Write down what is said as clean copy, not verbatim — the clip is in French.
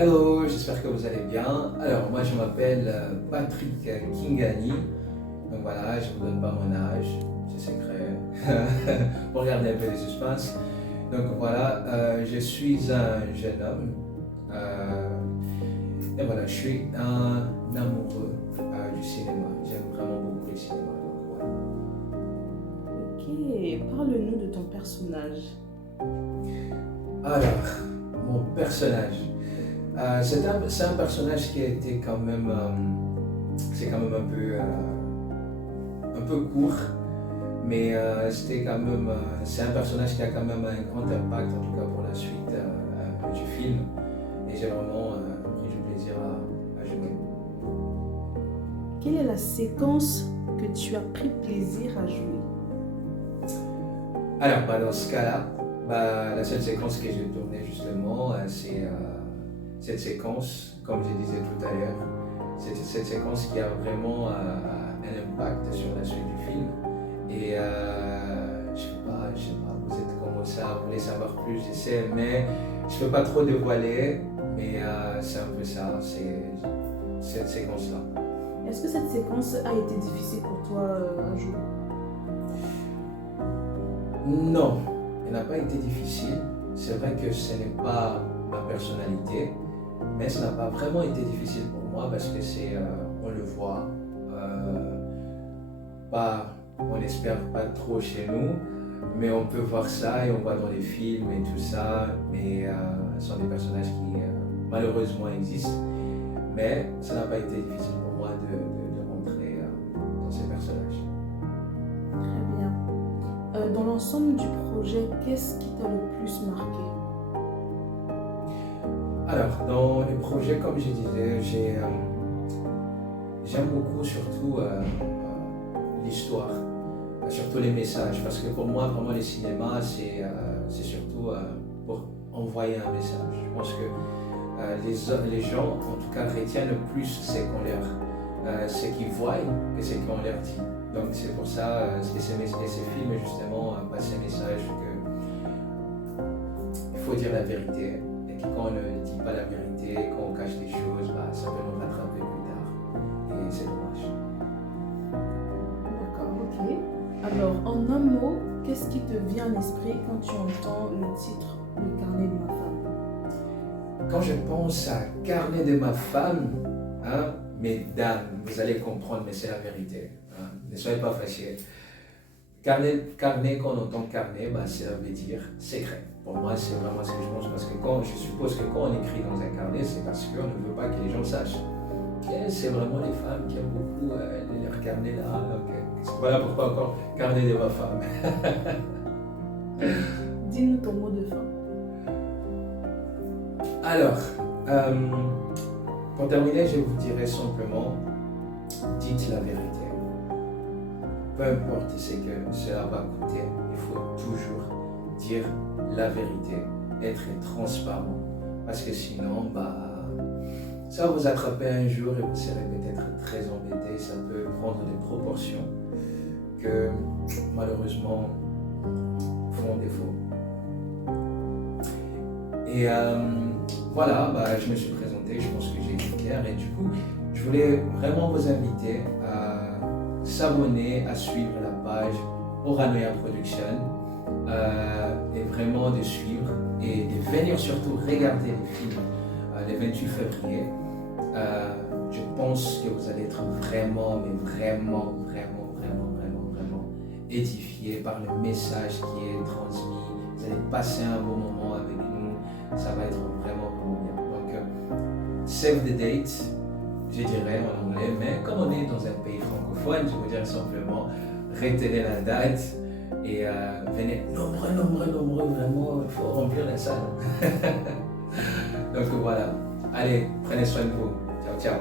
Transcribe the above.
Hello, j'espère que vous allez bien. Alors, moi je m'appelle Patrick Kingani. Donc voilà, je ne vous donne pas mon âge, c'est secret. Pour garder un peu de suspense. Donc voilà, je suis un jeune homme. Et voilà, je suis un amoureux du cinéma. J'aime vraiment beaucoup le cinéma. Donc voilà. Ok, parle-nous de ton personnage. Alors, mon personnage. C'est un personnage qui a été quand même, c'est quand même un peu court, mais c'était quand même, c'est un personnage qui a quand même un grand impact, en tout cas pour la suite du film, et j'ai vraiment pris du plaisir à jouer. Quelle est la séquence que tu as pris plaisir à jouer? Alors, dans ce cas-là, la seule séquence que j'ai tournée justement, c'est cette séquence, comme je disais tout à l'heure, c'est cette séquence qui a vraiment un impact sur la suite du film. Et je sais pas, vous êtes comme ça, vous voulez savoir plus, j'essaie, mais je peux pas trop dévoiler, mais c'est un peu ça, c'est cette séquence-là. Est-ce que cette séquence a été difficile pour toi à jouer? Non, elle n'a pas été difficile. C'est vrai que ce n'est pas ma personnalité, mais ça n'a pas vraiment été difficile pour moi parce que on le voit, on n'espère pas trop chez nous, mais on peut voir ça et on voit dans les films et tout ça, mais ce sont des personnages qui malheureusement existent, mais ça n'a pas été difficile pour moi de rentrer dans ces personnages. Très bien. Dans l'ensemble du projet, qu'est-ce qui t'a le plus marqué? Alors, dans le projet, comme je disais, j'aime beaucoup surtout l'histoire, surtout les messages, parce que pour moi, vraiment, le cinéma, c'est surtout pour envoyer un message. Je pense que les gens, en tout cas, retiennent plus ce qu'ils voient que ce qu'on leur dit. Donc, c'est pour ça que ces films, justement, passent un message qu'il faut dire la vérité. Et que quand on ne dit pas la vérité, quand on cache des choses, ça peut nous rattraper plus tard. Et c'est dommage. D'accord, ok. Alors, en un mot, qu'est-ce qui te vient à l'esprit quand tu entends le titre Le carnet de ma femme? Quand je pense à Carnet de ma femme, mesdames, vous allez comprendre, mais c'est la vérité. Ne soyez pas fâchés. Carnet, quand on entend carnet, ça veut dire secret. Pour moi, c'est vraiment ce que je pense, parce que je suppose que quand on écrit dans un carnet, c'est parce qu'on ne veut pas que les gens sachent. Et c'est vraiment les femmes qui aiment beaucoup leur carnet là. Donc, voilà pourquoi encore carnet de ma femme. Dis-nous ton mot de fin. Alors, pour terminer, je vous dirais simplement, dites la vérité. Peu importe ce que cela va coûter, il faut toujours dire la vérité, être transparent. Parce que sinon, ça va vous attraper un jour et vous serez peut-être très embêté. Ça peut prendre des proportions que malheureusement font défaut. Et voilà, je me suis présenté, je pense que j'ai été clair. Et du coup, je voulais vraiment vous inviter à s'abonner, à suivre la page Oranoia Production et vraiment de suivre et de venir surtout regarder les films le 28 février. Je pense que vous allez être vraiment édifié par le message qui est transmis. Vous allez passer un bon moment avec nous. Ça va être vraiment bien. Donc, save the date, je dirais en anglais, mais comme on est dans un pays francophone, je vous dirais simplement retenez la date et venez nombreux, vraiment, il faut remplir la salle. Donc voilà, allez, prenez soin de vous. Ciao, ciao.